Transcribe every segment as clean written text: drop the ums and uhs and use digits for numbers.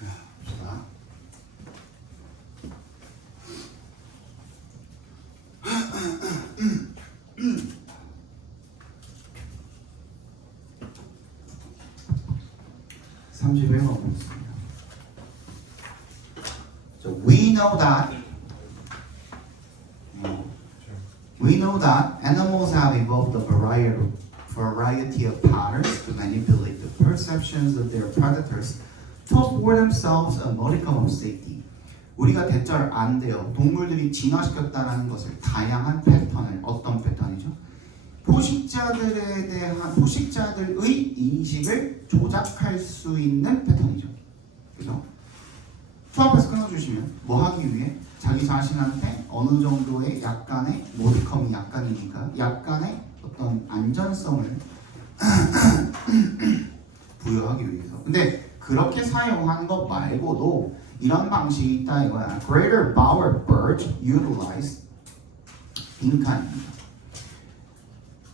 봅시다. So we know that animals have evolved a variety of patterns to manipulate the perceptions of their predators to afford themselves a modicum of safety. 우리가 대체로 안 돼요. 동물들이 진화시켰다는 것을 다양한 패턴을 어떤 패턴이죠? 포식자들의 인식을 조작할 수 있는 패턴이죠. 그죠? 투합해서 끊어주시면 뭐 하기 위해 자기 자신한테 어느 정도의 약간의 모디컴이 약간이니까 약간의 어떤 안전성을 부여하기 위해서. 근데 그렇게 사용하는 것 말고도 이런 방식이 있다 이거야. Greater Bower Bird Utilize 빈칸입니다.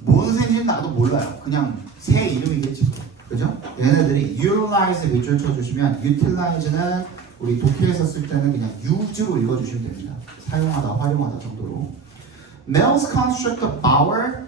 뭔 새인지는 나도 몰라요. 그냥 새 이름이겠지. 그죠? 얘네들이 utilize 밑줄 쳐주시면 utilize는 우리 독해에서 쓸 때는 그냥 use로 읽어주시면 됩니다. 사용하다, 활용하다 정도로. Males construct a bower.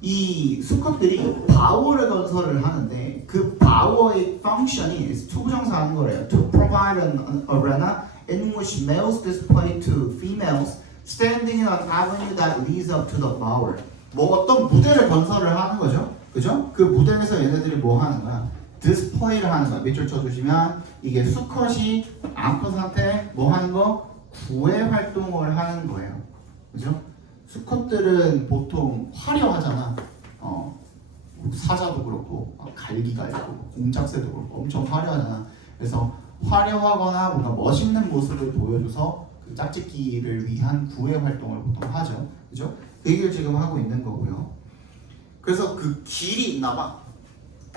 이 수컷들이 바워를 건설을 하는데 그 바워의 펑션이 투부정사 하는 거래요. To provide an arena in which males display to females standing in an avenue that leads up to the bower. 뭐 어떤 무대를 건설을 하는 거죠. 그죠? 그 무대에서 얘네들이 뭐 하는 거야? 디스플레이를 하는 거야. 밑줄 쳐주시면 이게 수컷이 암컷한테 뭐 하는 거? 구애 활동을 하는 거예요. 그죠? 수컷들은 보통 화려하잖아. 사자도 그렇고 갈기가 있고 공작새도 그렇고 엄청 화려하잖아. 그래서 화려하거나 뭔가 멋있는 모습을 보여줘서 그 짝짓기를 위한 구애 활동을 보통 하죠. 그죠? 그 얘기를 지금 하고 있는 거고요. 그래서 그 길이 있나 봐.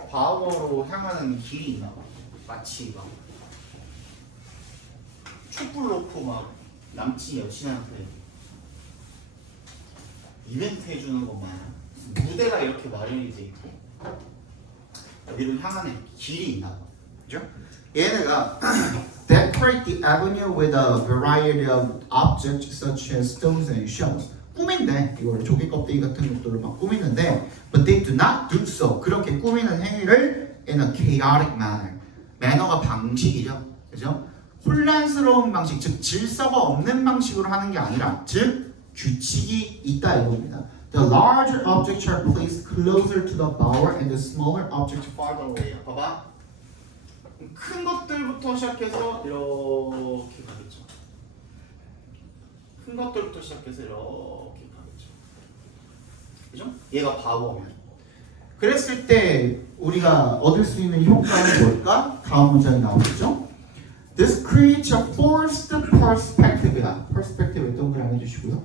과거로 향하는 길이 있나 봐. 마치 막 촛불 놓고 막 남친 여친한테 이벤트 해주는 것만 무대가 이렇게 마련이 돼 있고 여기를 향하는 길이 있나 봐. 그죠? 얘네가 decorate the avenue with a variety of objects such as stones and shells. 꾸민대. 이걸 조개 껍데기 같은 것들을 막 꾸미는데 but they do not do so. 그렇게 꾸미는 행위를 in a chaotic manner. 매너가 방식이죠. 그죠? 혼란스러운 방식, 즉 질서가 없는 방식으로 하는 게 아니라 즉 규칙이 있다 이겁니다. The larger objects are placed closer to the bower and the smaller objects farther away. 봐봐. 큰 것들부터 시작해서 이렇게 가겠죠. 큰 것들부터 시작해서 이렇게 가겠죠. 그죠? 얘가 바보면. 그랬을 때 우리가 얻을 수 있는 효과는 뭘까? 다음 문장이 나오겠죠? This creates a forced perspective다. perspective에 동그라미 해주시고요.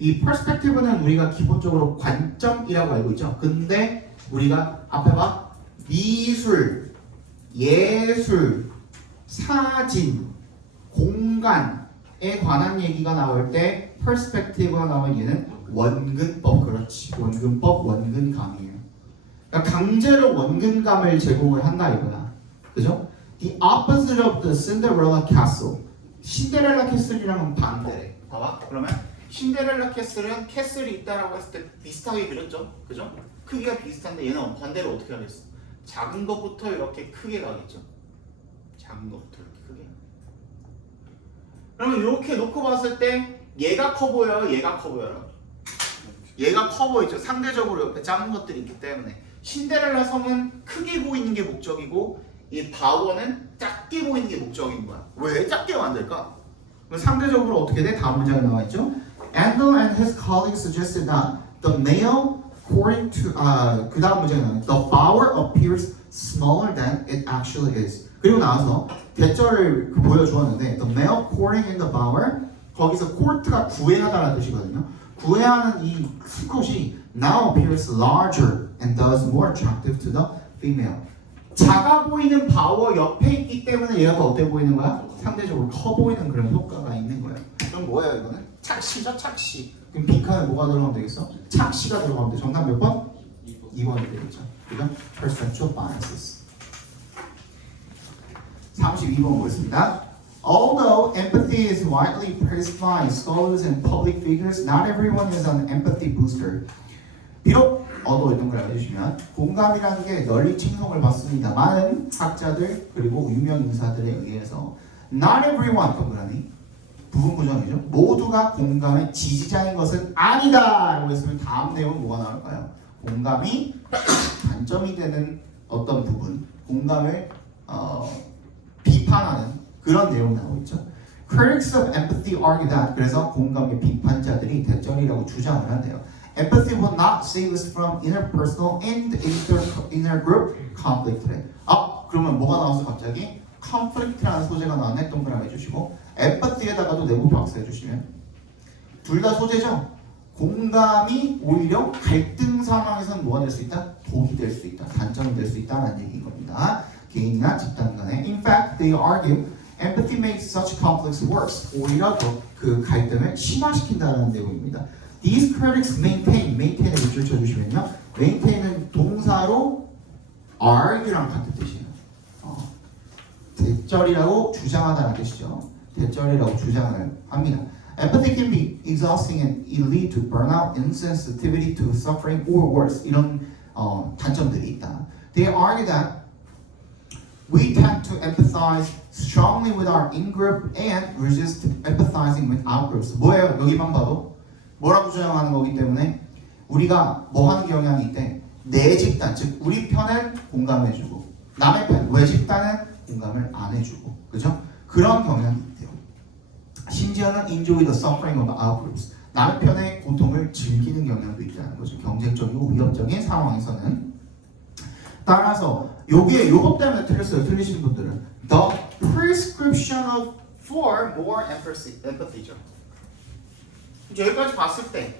이 perspective는 우리가 기본적으로 관점이라고 알고 있죠. 근데 우리가 앞에 봐. 미술, 예술, 사진, 공간에 관한 얘기가 나올 때 perspective가 나오면 얘는 원근법. 그렇지. 원근법, 원근감이에요. 그러니까 강제로 원근감을 제공을 한다 이거다. 그죠? The opposite of the Cinderella castle. 신데렐라 캐슬이랑은 반대래. 봐봐. 그러면 신데렐라 캐슬은 캐슬이 있다라고 했을 때 비슷하게 그렸죠? 그죠? 크기가 비슷한데 얘는 반대로 어떻게 하겠어? 작은 것부터 이렇게 크게 가겠죠? 작은 것부터 이렇게 크게. 그러면 이렇게 놓고 봤을 때 얘가 커 보여요? 얘가 커 보여요? 얘가 커 보이죠? 상대적으로 옆에 작은 것들이 있기 때문에. 신데렐라 성은 크게 보이는 게 목적이고 이 바워는 작게 보이는 게 목적인 거야. 왜 작게 만들까? 상대적으로 어떻게 돼? 다음 문장에 나와 있죠. Andel and his colleagues suggested that the male, according to 그 다음 문장에 나와 the bower appears smaller than it actually is. 그리고 나와서 대절을 보여주었는데 the male courting in the bower 거기서 court가 구애하다라는 뜻이거든요. 구애하는 이 수컷이 now appears larger and thus more attractive to the female. 작아 보이는 바워 옆에 있기 때문에 얘가 더 어때 보이는 거야? 상대적으로 커 보이는 그런 효과가 있는 거예요. 그럼 뭐예요 이거는? 착시죠 착시. 그럼 빈칸에 뭐가 들어가면 되겠어? 착시가 들어가면 돼. 정답 몇 번? 2번이 되겠죠. 그죠? Perceptual biases. 32번 보겠습니다. Although empathy is widely praised by scholars and public figures, not everyone is an empathy booster. 비록 동그라미 해주시면 공감이라는 게 널리 칭송을 받습니다. 많은 학자들 그리고 유명 인사들에 의해서 not everyone 동그라미 부분 구정이죠. 모두가 공감의 지지자인 것은 아니다 라고 했으면 다음 내용은 뭐가 나올까요? 공감이 단점이 되는 어떤 부분, 공감을 비판하는 그런 내용이 나오고 있죠. Critics of empathy argue that 그래서 공감의 비판자들이 대절이라고 주장을 한대요. Empathy will not save us from interpersonal and intergroup conflict. 그러면 뭐가 나와서 갑자기 conflict라는 소재가 나왔네. 동그라미 해주시고 empathy에다가도 내부 박스 해주시면 둘 다 소재죠. 공감이 오히려 갈등 상황에서는 뭐가 될 수 있다? 독이 될 수 있다. 단점이 될 수 있다는 얘기인 겁니다. 개인이나 집단 간에. In fact, they argue empathy makes such conflicts worse. 오히려 더 그 갈등을 심화시킨다는 내용입니다. These critics maintain을 밑줄 쳐주시면요. maintain은 동사로 argue랑 같은 뜻이에요. 대절이라고 주장하다는 뜻이죠. 대절이라고 주장을 합니다. Empathy can be exhausting and lead to burnout, insensitivity to suffering, or worse. 이런 단점들이 있다. They argue that we tend to empathize strongly with our in-group and resist empathizing with out-groups. 뭐예요? 여기만 봐도 뭐라고 주장하는 거기 때문에 우리가 뭐 하는 경향이 있대? 내 집단, 즉 우리 편은 공감해주고 남의 편, 외 집단은 공감을 안 해주고, 그죠? 그런 경향이 있대요. 심지어는 enjoy the suffering of out-groups. 남의 편의 고통을 즐기는 경향도 있다는 거죠. 경쟁적이고 위협적인 상황에서는. 따라서 요것 때문에 틀렸어요. 틀리신 분들은 the prescription for more empathy죠. 여기까지 봤을 때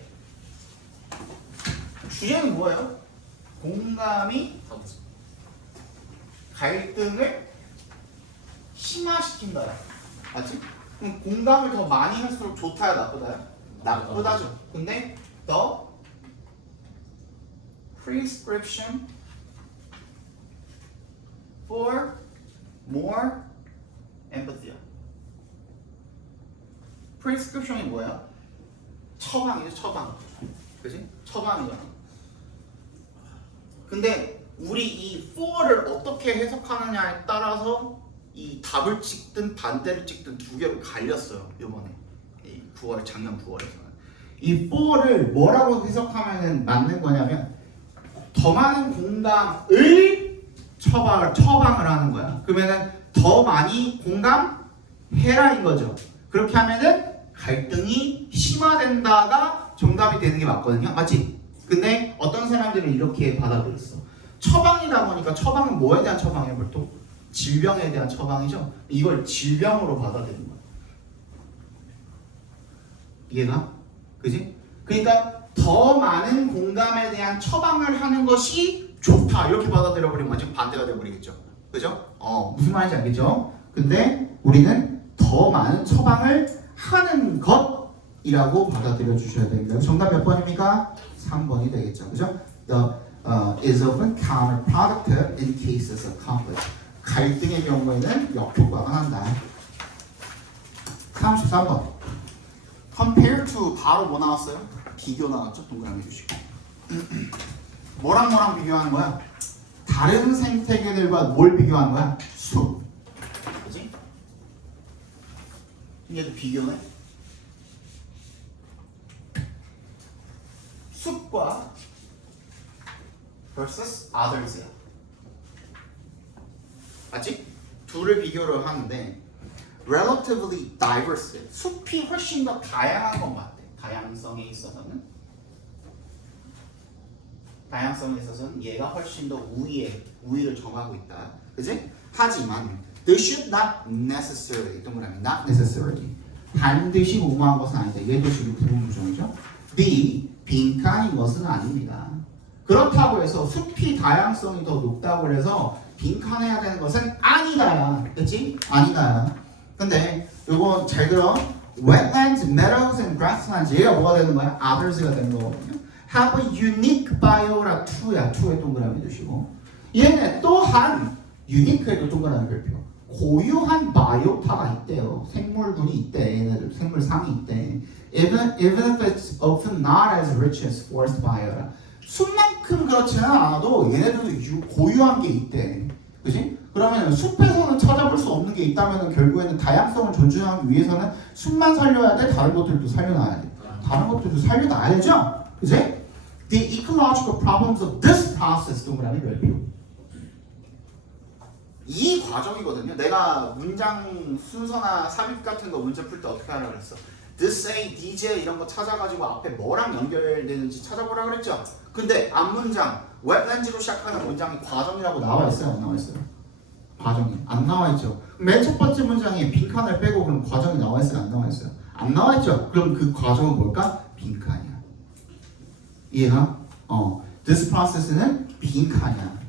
주제는 뭐예요? 공감이 갈등을 심화시킨다. 맞지? 그럼 공감을 더 많이 할수록 좋다야 나쁘다야? 나쁘다죠. 근데 the prescription for more empathy. prescription이 뭐야? 처방이죠, 처방. 그지? 처방이잖아. 근데 우리 이 for를 어떻게 해석하느냐에 따라서 이 답을 찍든 반대를 찍든 두 개로 갈렸어요. 이번에 이 작년 9월에서는 이 for를 뭐라고 해석하면 맞는 거냐면 더 많은 공감을 처방을 하는 거야. 그러면은 더 많이 공감해라인 거죠. 그렇게 하면은 갈등이 심화된다가 정답이 되는 게 맞거든요. 맞지? 근데 어떤 사람들은 이렇게 받아들였어. 처방이다 보니까 처방은 뭐에 대한 처방이에요? 보통 질병에 대한 처방이죠. 이걸 질병으로 받아들인 거야. 이해가? 그지? 그러니까 더 많은 공감에 대한 처방을 하는 것이 좋다 이렇게 받아들여 버리면 완전 반대가 돼 버리겠죠. 그죠? 무슨 말인지 알겠죠? 근데 우리는 더 많은 처방을 하는 것이라고 받아들여 주셔야 됩니다. 정답 몇 번입니까? 3번이 되겠죠. 그죠? The is often counterproductive in cases of conflict. 갈등의 경우에는 역효과가 난다. 33번. compare to 바로 뭐 나왔어요? 비교 나왔죠? 동그라미 주시고. 뭐랑 비교하는 거야? 다른 생태계들과 뭘 비교하는 거야? 숲. 그치? 얘도 비교네. 숲과 versus others야. 맞지? 둘을 비교를 하는데 relatively diverse. 숲이 훨씬 더 다양한 것 같아. 다양성에 있어서는 얘가 훨씬 더 우위를 점하고 있다. 그지? 하지만 they should not necessarily 동그라미 not necessarily 반드시 무모한 것은 아니다. 얘도 지금 부분부정이죠. be 빈칸인 것은 아닙니다. 그렇다고 해서 숲이 다양성이 더 높다고 해서 빈칸해야 되는 것은 아니다. 그치? 아니다. 근데 요거 잘 들어. Wetlands, meadows, and grasslands 얘가 뭐가 되는 거야? Others가 되는 거거든요. Have a unique bio라 2야. 2에 동그라미 두시고 얘네 또한 unique에도 동그라미 별표. 고유한 바이오타가 있대요. 생물군이 있대. 얘네들 생물상이 있대. Even if it's often not as rich as forest biota. 숲만큼 그렇지는 않아도 얘네들도 고유한 게 있대. 그지? 그러면 숲에서는 찾아볼 수 없는 게 있다면 결국에는 다양성을 존중하기 위해서는 숲만 살려야 돼? 다른 것들도 살려놔야 돼? 다른 것들도 살려놔야 되죠? 그지? The ecological problems of this process 동그라미 별표. 이 과정이거든요. 내가 문장 순서나 삽입 같은 거 문제 풀 때 어떻게 하라 그랬어? this, a, dj 이런 거 찾아가지고 앞에 뭐랑 연결되는지 찾아보라 그랬죠? 근데 앞문장, wetlands로 시작하는 문장이 과정이라고 나와 있어요? 안 나와 있어요? 과정이 안 나와 있죠. 맨 첫 번째 문장에 빈칸을 빼고 그럼 과정이 나와 있어요? 안 나와 있어요? 안 나와 있죠. 그럼 그 과정은 뭘까? 빈칸이야. 이해가? This process는 빈칸이야.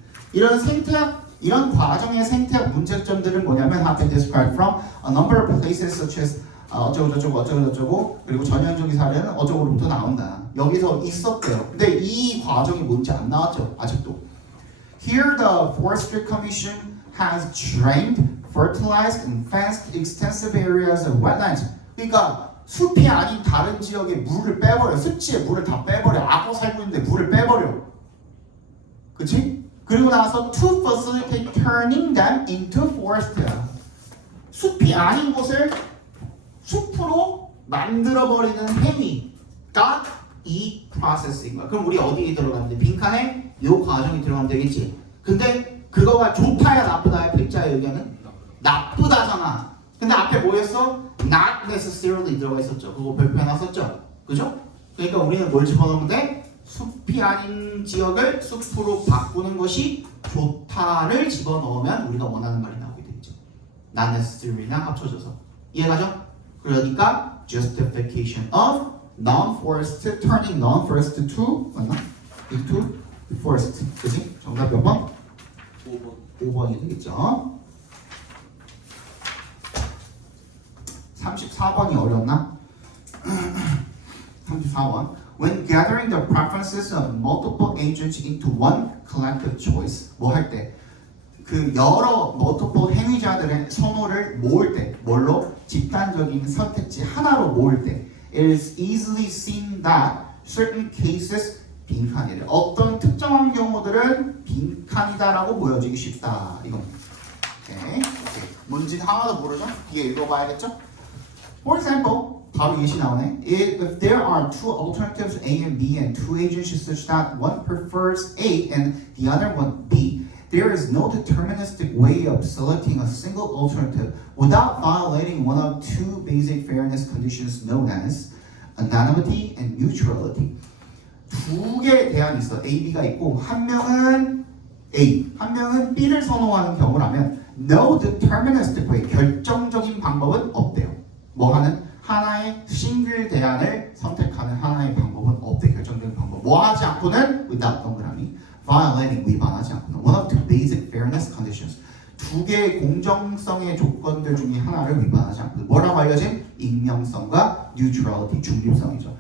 이런 과정의 생태학 문제점들은 뭐냐면 have been described from a number of places such as 어쩌고저쩌고 그리고 전형적인 사례는 어쩌고로부터 나온다. 여기서 있었대요. 근데 이 과정이 뭔지 안 나왔죠. 아직도. Here the Forestry Commission has drained, fertilized and fenced extensive areas of wetlands. 그러니까 숲이 아닌 다른 지역에 물을 빼버려. 습지에 물을 다 빼버려. 악어 살고 있는데 물을 빼버려. 그치? 그리고 나서 to facilitate turning them into forest. 숲이 아닌 곳을 숲으로 만들어버리는 행위가 이 프로세스인 거야. 그럼 우리 어디에 들어가는데? 빈칸에 이 과정이 들어가면 되겠지. 근데 그거가 좋다야 나쁘다야? 백자의 의견은? 나쁘다잖아. 근데 앞에 뭐였어? Not necessarily 들어가 있었죠. 그거 별표해놨었죠. 그죠? 그러니까 우리는 뭘 집어넣으면 돼? 숲이 아닌 지역을 숲으로 바꾸는 것이 좋다를 집어넣으면 우리가 원하는 말이 나오게 되겠죠. Not necessary랑 합쳐져서. 이해가죠? 그러니까 justification of non-forest turning non-forest to 맞나? into forest. 그치? 정답 몇 번? 5번이 되겠죠. 34번이 어려웠나? 34번. When gathering the preferences of multiple agents into one collective choice. 뭐 할 때? 그 여러 multiple 행위자들의 선호를 모을 때, 뭘로? 집단적인 선택지 하나로 모을 때, it is easily seen that certain cases 빈칸이래. 어떤 특정한 경우들은 빈칸이다라고 보여지기 쉽다. 이건. 오케이. 뭔지 하나도 모르죠? 뒤에 읽어봐야겠죠? For example, 바로 예시 나오네. If there are two alternatives A and B and two agencies such that one prefers A and the other one B, there is no deterministic way of selecting a single alternative without violating one of two basic fairness conditions known as anonymity and neutrality. 두 개의 대안이 있어. A, B가 있고 한 명은 A, 한 명은 B를 선호하는 경우라면 no deterministic way, 결정적인 방법은 없대요. 뭐 하는? 하나의 싱글 대안을 선택하는 하나의 방법은 없대. 결정적인 방법. 뭐 하지 않고는 without 동그라미 violating 위반하지 않고는 one of two basic fairness conditions. 두 개의 공정성의 조건들 중에 하나를 위반하지 않고는 뭐라고 알려진? 익명성과 neutrality, 중립성이죠.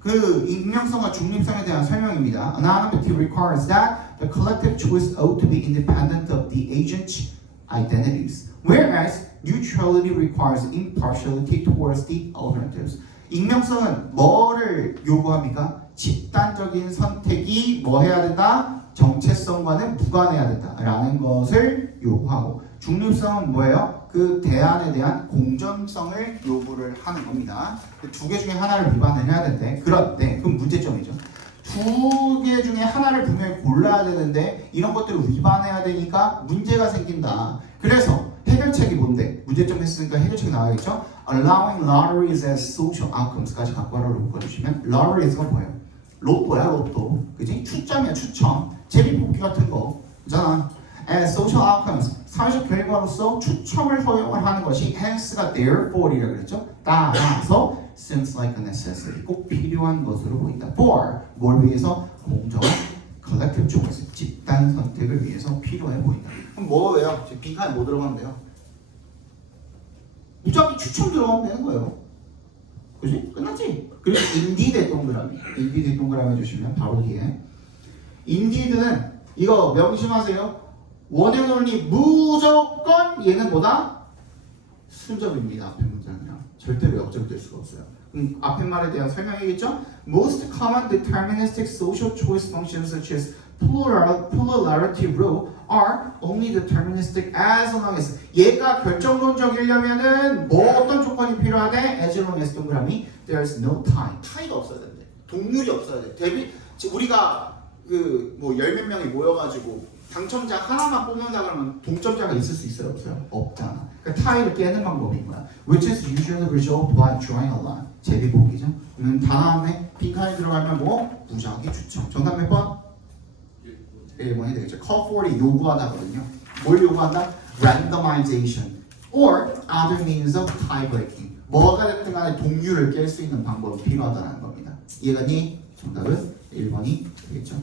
그 익명성과 중립성에 대한 설명입니다. Anonymity requires that the collective choice ought to be independent of the agent's identities, whereas neutrality requires impartiality towards the alternatives. 익명성은 뭐를 요구합니까? 집단적인 선택이 뭐 해야 된다? 정체성과는 무관해야 된다라는 것을 요구하고, 중립성은 뭐예요? 그 대안에 대한 공정성을 요구를 하는 겁니다. 두 개 중에 하나를 위반을 해야 되는데, 그런데 그럼 문제점이죠. 두 개 중에 하나를 분명히 골라야 되는데 이런 것들을 위반해야 되니까 문제가 생긴다. 그래서 해결책이 뭔데? 문제점 했으니까 해결책이 나와야겠죠? Allowing lotteries as social outcomes까지 갖고 와라고 묶어주시면, lotteries가 뭐예요? 로또야, 로또. 그지? 추첨이야, 추첨. 제비뽑기 같은 거잖아. As social outcomes, 사회적 결과로서 추첨을 허용을 하는 것이 hence가 therefore이라고 그랬죠? 따라서 seems like a necessity, 꼭 필요한 것으로 보인다. For, 뭘 위해서? 공정한 collective choice, 집단 선택을 위해서 필요해 보인다. 그럼 뭐예요? 빈칸에 뭐 들어가면 돼요? 무작위 추첨 들어가면 되는 거예요. 그지? 끝났지? 그리고 indeed의 동그라미, indeed의 동그라미 해주시면 바로 뒤에 indeed는 이거 명심하세요. 원 앤 올리 무조건 얘는 뭐다? 순접입니다. 앞에 문장이랑 절대로 역접될 수가 없어요. 앞에 말에 대한 설명이겠죠? Most common deterministic social choice functions such as plurality rule are only deterministic as long as 얘가 결정론적이려면은 뭐 어떤 조건이 필요하대? As long as 동그라미 there's no tie. 타이가 없어야 된대. 동률이 없어야 돼. 우리가 그 뭐 열 몇 명이 모여가지고 당첨자 하나만 뽑는다 그러면 동점자가 있을 수 있어요? 없어요? 없잖아. 그러니까 타이를 깨는 방법인 거야. Which is usually resolved by drawing a line. 제비보기죠. 다 나왔네. 빈칸에 들어가면 뭐? 무작위 추정. 정답 몇 번? 1번이 되겠죠. Call for이 요구하다거든요. 뭘 요구한다? Randomization or other means of tie breaking. 뭐가 됐든 간에 동률을 깰 수 있는 방법이 필요하다는 겁니다. 이해가니? 정답은 1번이 되겠죠.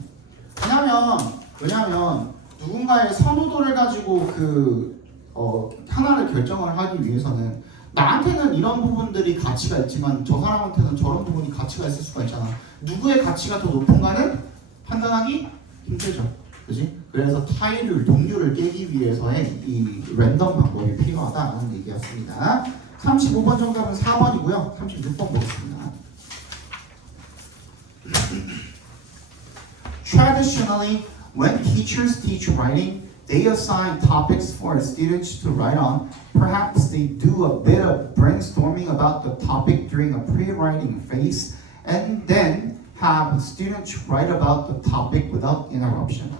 왜냐면 누군가의 선호도를 가지고 하나를 결정을 하기 위해서는 나한테는 이런 부분들이 가치가 있지만 저 사람한테는 저런 부분이 가치가 있을 수가 있잖아. 누구의 가치가 더 높은가는 판단하기 힘들죠. 그지? 그래서 타일을, 동률을 깨기 위해서의 이 랜덤 방법이 필요하다는 얘기였습니다. 35번 정답은 4번이고요. 36번 보겠습니다. Traditionally, when teachers teach writing, they assign topics for students to write on. Perhaps they do a bit of brainstorming about the topic during a pre-writing phase, and then have students write about the topic without interruption.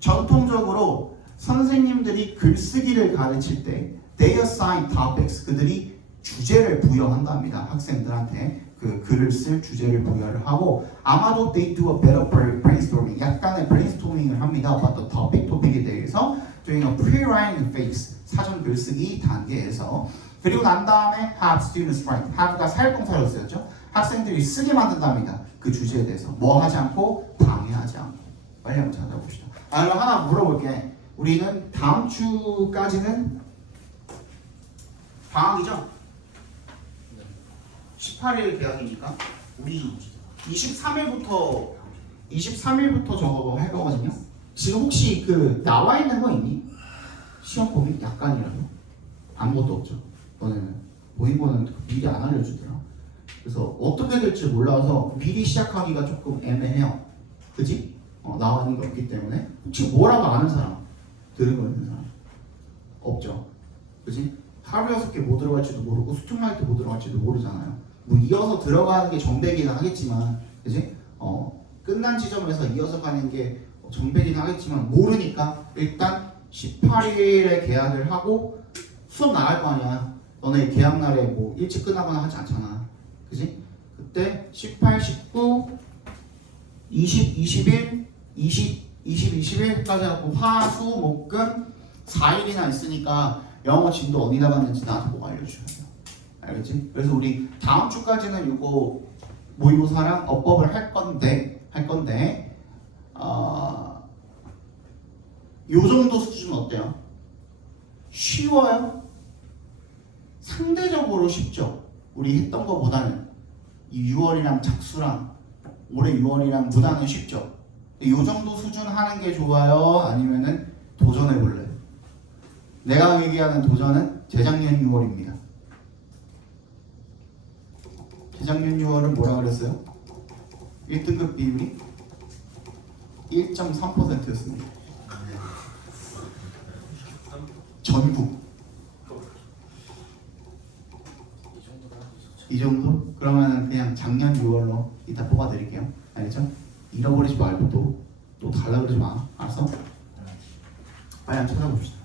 전통적으로 선생님들이 글쓰기를 가르칠 때 they assign topics, 그들이 주제를 부여한답니다. 학생들한테 그 글을 쓸 주제를 부여를 하고 아마도 they do a bit of brainstorming, 약간의 brainstorming을 합니다. about the topic, 토픽에 대해서 during a pre-writing phase, 사전 글쓰기 단계에서. 그리고 난 다음에 have students write, have가 사역동사로 쓰였죠. 학생들이 쓰게 만든답니다. 그 주제에 대해서 뭐 하지 않고 방해하지 않고. 빨리 한번 찾아봅시다. 그럼 하나 물어볼게. 우리는 다음 주까지는 방학이죠? 18일 개학이니까 우리 23일부터 저거 할 거거든요. 지금 혹시 나와 있는 거 있니? 시험법이 약간이라도 아무것도 없죠. 너네는 보인 거는 미리 안 알려주더라. 그래서 어떻게 될지 몰라서 미리 시작하기가 조금 애매해요. 그지? 나와 있는 게 없기 때문에 혹시 뭐라도 아는 사람, 들은 거 있는 사람 없죠. 그지? 하루 6개 뭐 들어갈지도 모르고 수특라이트 뭐 들어갈지도 모르잖아요. 뭐 이어서 들어가는 게 정백이긴 하겠지만, 그지? 끝난 지점에서 이어서 가는 게 정백이긴 하겠지만 모르니까 일단 18일에 계약을 하고 수업 나갈 거 아니야. 너네 계약 날에 뭐 일찍 끝나거나 하지 않잖아. 그지? 그때 18, 19, 20, 21, 21까지 하고 화, 수, 목, 금 4일이나 있으니까 영어 진도 어디다 갔는지 나한테 꼭 알려주셔야 돼요. 알겠지? 그래서 우리 다음 주까지는 이거 모의고사랑 어법을 할 건데 요 정도 수준 어때요? 쉬워요? 상대적으로 쉽죠? 우리 했던 거보다는 이 6월이랑 작수랑 올해 6월이랑 보다는 쉽죠? 요 정도 수준 하는 게 좋아요? 아니면은 도전해 볼래요? 내가 얘기하는 도전은 재작년 6월입니다. 재작년 6월은 뭐라 그랬어요? 1등급 비율이 1.3%였습니다. 전국. 이 정도? 그러면 그냥 작년 6월로 이따 뽑아드릴게요. 알겠죠? 잃어버리지 말고 또 달라 그러지 마. 알았어? 빨리 한번 찾아봅시다.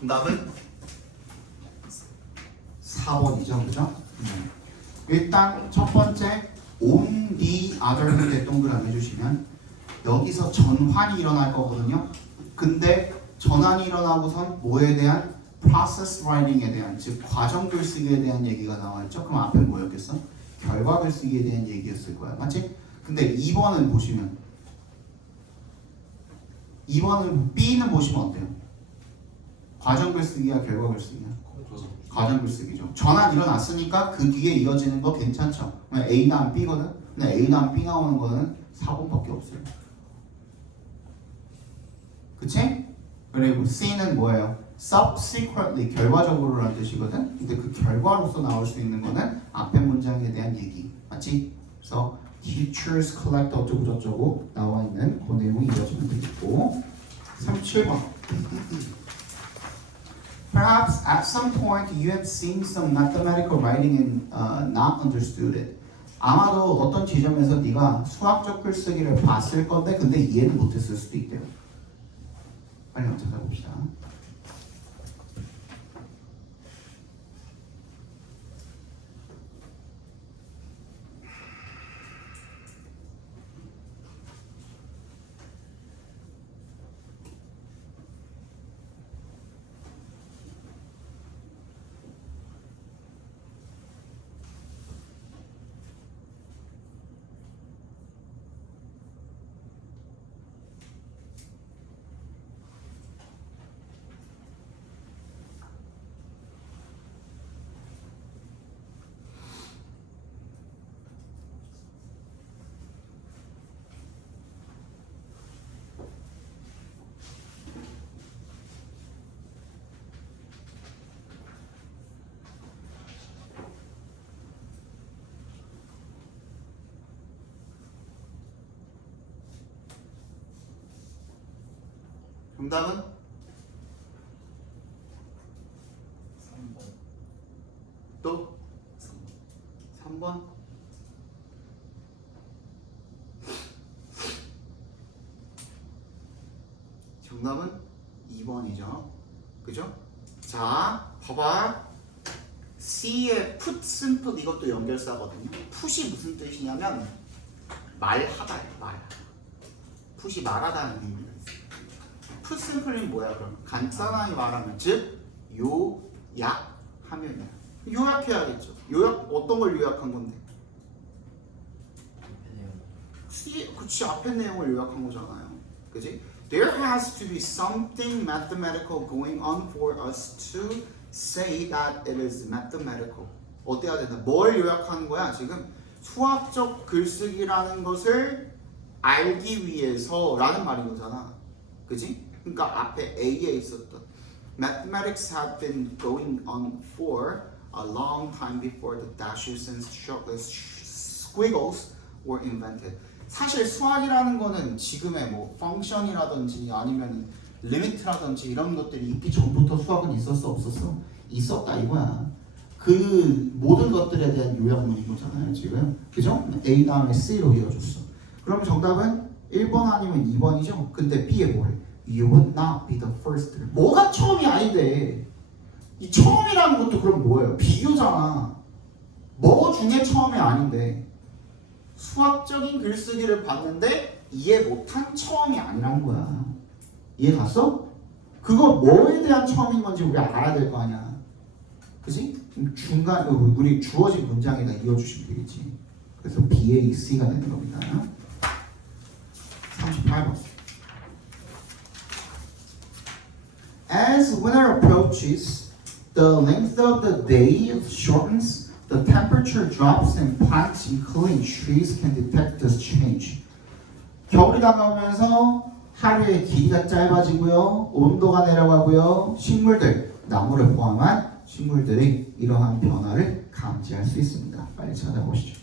정답은 4번이죠, 그죠? 일단 첫 번째 on the other hand에 동그라미 해주시면 여기서 전환이 일어날 거거든요. 근데 전환이 일어나고선 뭐에 대한 process writing에 대한, 즉 과정 글쓰기에 대한 얘기가 나와있죠. 그럼 앞에 뭐였겠어? 결과 글쓰기에 대한 얘기였을 거야, 맞지? 근데 2번은 보시면 2번은 B는 보시면 어때요? 과정 글쓰기야, 결과 글쓰기야? 과정 글쓰기죠. 전환 일어났으니까 그 뒤에 이어지는 거 괜찮죠? A 다음 B거든? 근데 A 다음 B 나오는 거는 4번밖에 없어요. 그치? 그리고 C는 뭐예요? subsequently, 결과적으로라는 뜻이거든? 근데 그 결과로서 나올 수 있는 거는 앞에 문장에 대한 얘기. 맞지? 그래서 teachers collect 어쩌고저쩌고 나와 있는 그 내용이 이어지면 되겠고 37번 Perhaps at some point you have seen some mathematical writing and not understood it. 아마도 어떤 지점에서 네가 수학적 글쓰기를 봤을 건데 근데 이해는 못했을 수도 있대요. 빨리 한번 찾아봅시다. 정답은? 3번. 또? 3번? 정답은 2번이죠. 그죠? 자, 봐봐. C의 put simple 이것도 연결사거든요. put이 무슨 뜻이냐면 말하다예요. 말하다. put이 말하다는 의미가 있어요. put simple이 뭐야 그럼? 간단하게 말하면 즉 요약하면이야. 요약해야겠죠. 요약 어떤 걸 요약한 건데? 그치 앞에 내용을 요약한 거잖아요. 그지? There has to be something mathematical going on for us to say that it is mathematical. 어때야 되나? 뭘 요약하는 거야? 지금 수학적 글쓰기라는 것을 알기 위해서라는 말인 거잖아. 그지? 그러니까 앞에 A에 있었던 Mathematics had been going on for a long time before the dashes and squiggles were invented. 사실 수학이라는 거는 지금의 뭐 펑션이라든지 아니면 리미트라든지 이런 것들이 있기 전부터 수학은 있었어 없었어? 있었다 이거야. 그 모든 것들에 대한 요약문인 거잖아요 지금. 그죠? A 다음에 C로 이어줬어. 그럼 정답은 1번 아니면 2번이죠? 근데 B에 뭐래? You would not be the first. 뭐가 처음이 아닌데 이 처음이라는 것도 그럼 뭐예요? 비교잖아. 뭐 중에 처음이 아닌데 수학적인 글쓰기를 봤는데 이해 못한 처음이 아니란 거야. 이해 갔어? 그거 뭐에 대한 처음인 건지 우리 알아야 될 거 아니야. 그지? 중간 우리 주어진 문장에다 이어주시면 되겠지. 그래서 BA, C가 되는 겁니다. 38번. As winter approaches, the length of the day shortens, the temperature drops, and plants, including trees, can detect this change. 겨울이 다가오면서 하루의 길이가 짧아지고요, 온도가 내려가고요, 식물들, 나무를 포함한 식물들이 이러한 변화를 감지할 수 있습니다. 빨리 찾아보시죠.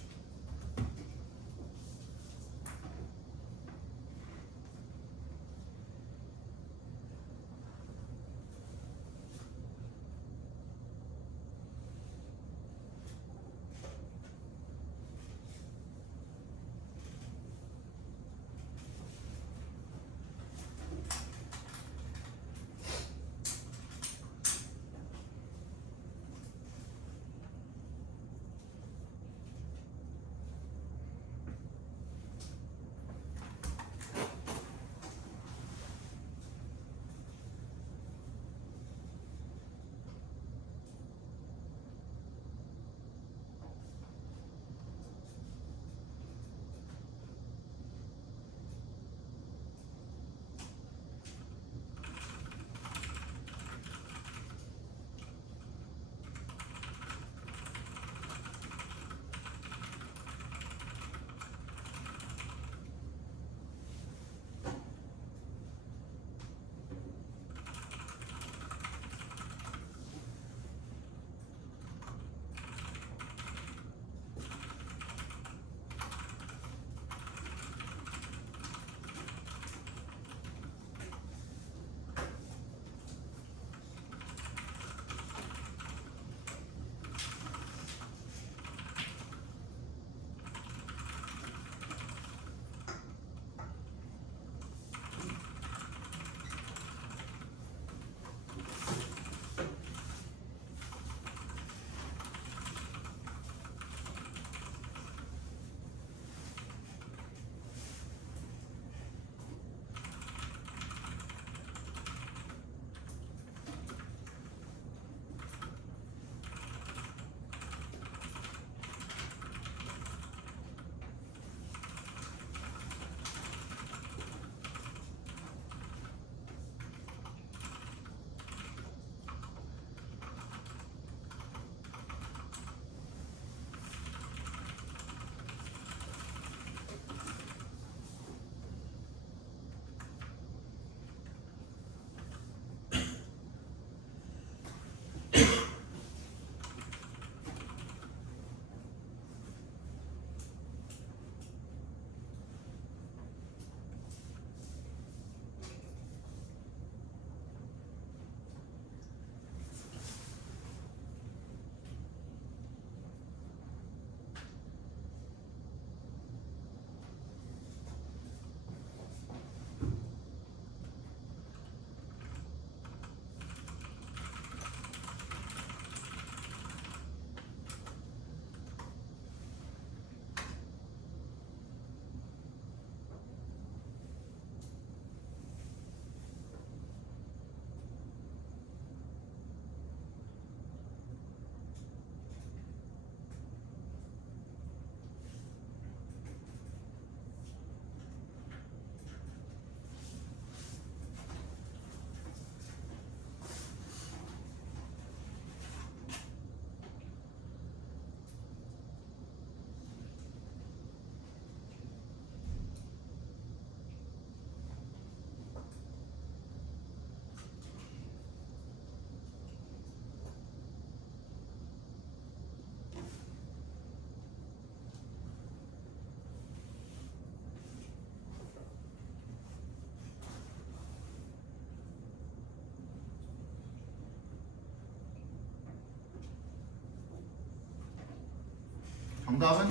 정답은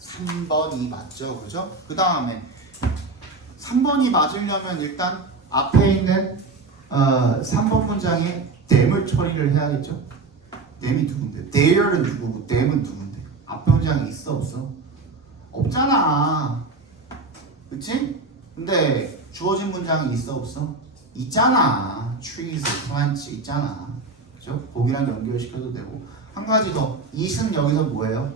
3번이 맞죠, 그죠? 그 다음에 3번이 맞으려면 일단 앞에 있는 3번 문장에 them을 처리를 해야겠죠? them이 누군데? they're 누구고 them은 누군데? 앞에 문장에 있어 없어? 없잖아. 그치? 근데 주어진 문장이 있어 없어? 있잖아. trees, plants 있잖아. 그죠? 거기랑 연결시켜도 되고. 한 가지 더. it은 여기서 뭐예요?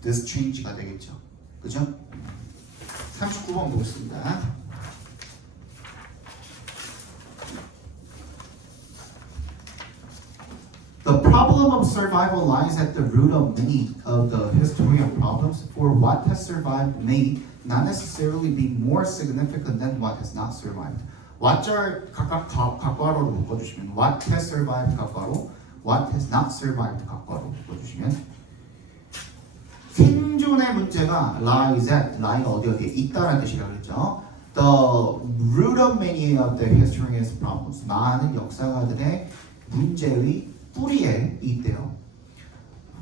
this change가 되겠죠. 그죠? 39번 보겠습니다. The problem of survival lies at the root of many of the history of problems, for what has survived may not necessarily be more significant than what has not survived. what절 각각 각과로로 묶어주시면 what has survived 각과로, what has not survived 각과로 묶어주시면 생존의 문제가 lies at, lie가 어디에 있다라는 뜻이라고 했죠. The root of many of the history's problems, 많은 역사가들의 문제의 뿌리에 있대요.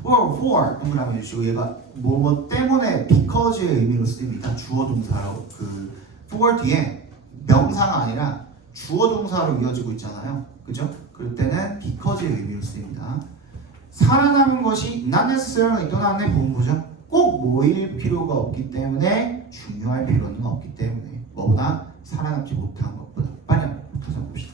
for 동그라미 해주시고 얘가 뭐 때문에 because의 의미로 쓰입니다. 주어 동사로 그 for 뒤에 명사가 아니라 주어 동사로 이어지고 있잖아요. 그죠? 그럴 때는 because의 의미로 쓰입니다. 살아남은 것이 not necessarily 또 나왔네 본부죠. 꼭 모일 필요가 없기 때문에 중요할 필요는 없기 때문에 뭐보다 살아남지 못한 것보다 빨리 붙어서 봅시다.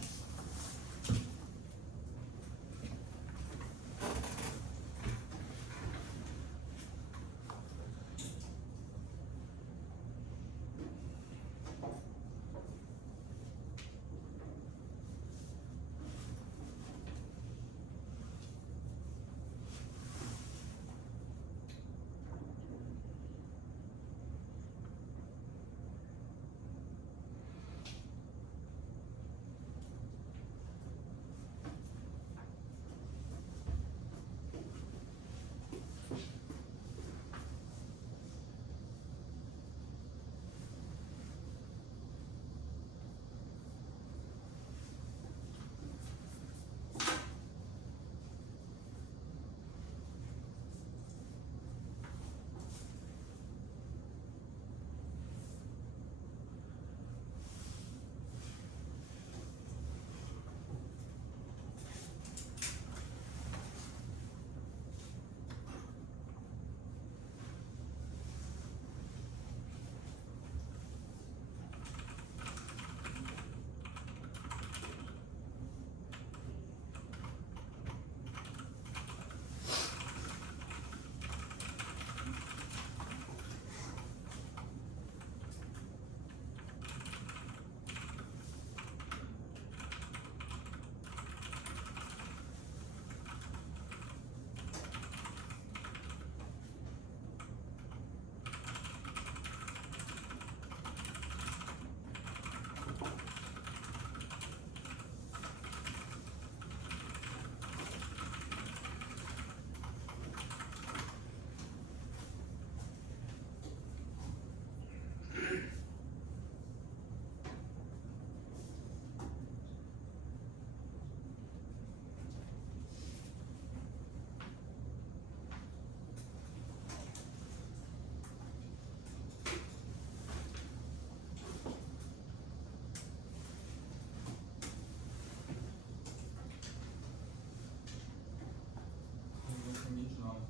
민주 나와서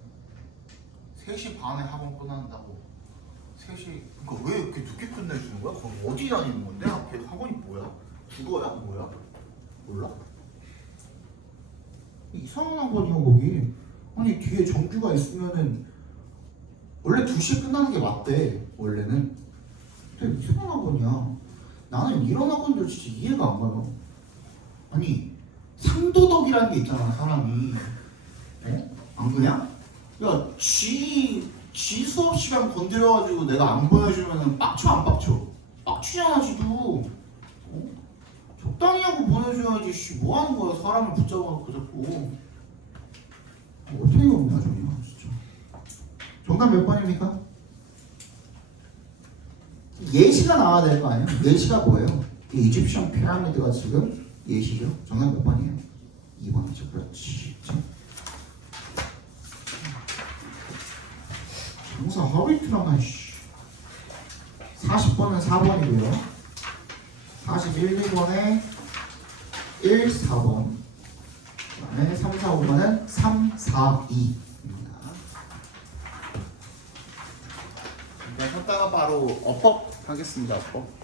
3시 반에 학원 끝난다고. 3시 그러니까 왜 이렇게 늦게 끝내주는 거야? 거기 어디 다니는 건데? 앞에 학원이 뭐야? 국어야? 뭐야? 몰라? 이상한 학원이야 거기. 아니 뒤에 정규가 있으면은 원래 2시에 끝나는 게 맞대 원래는. 근데 이상한 학원이야. 나는 이런 학원들 진짜 이해가 안 가요. 아니 상도덕이라는 게 있잖아 사람이. 어? 안 그냐? 야, 지 수업 시간 건드려가지고 내가 안 보내주면은 빡쳐 안 빡쳐? 빡치잖아 지도. 어? 적당히 하고 보내줘야지. 씨, 뭐 하는 거야? 사람을 붙잡아놓고 자꾸. 어떻게 없냐 저기야 진짜. 정답 몇 번입니까? 예시가 나와야 될 거 아니에요? 예시가 뭐예요? 이 이집션 피라미드가 지금 예시죠? 정답 몇 번이에요? 2번이죠. 그렇지. 동사 허리 트라만 40번은 4번이고요. 41, 2번에 1, 4번. 그다음에 3, 4, 5번은 3, 4, 2입니다. 그냥 하다가 바로 어법 하겠습니다. 어법.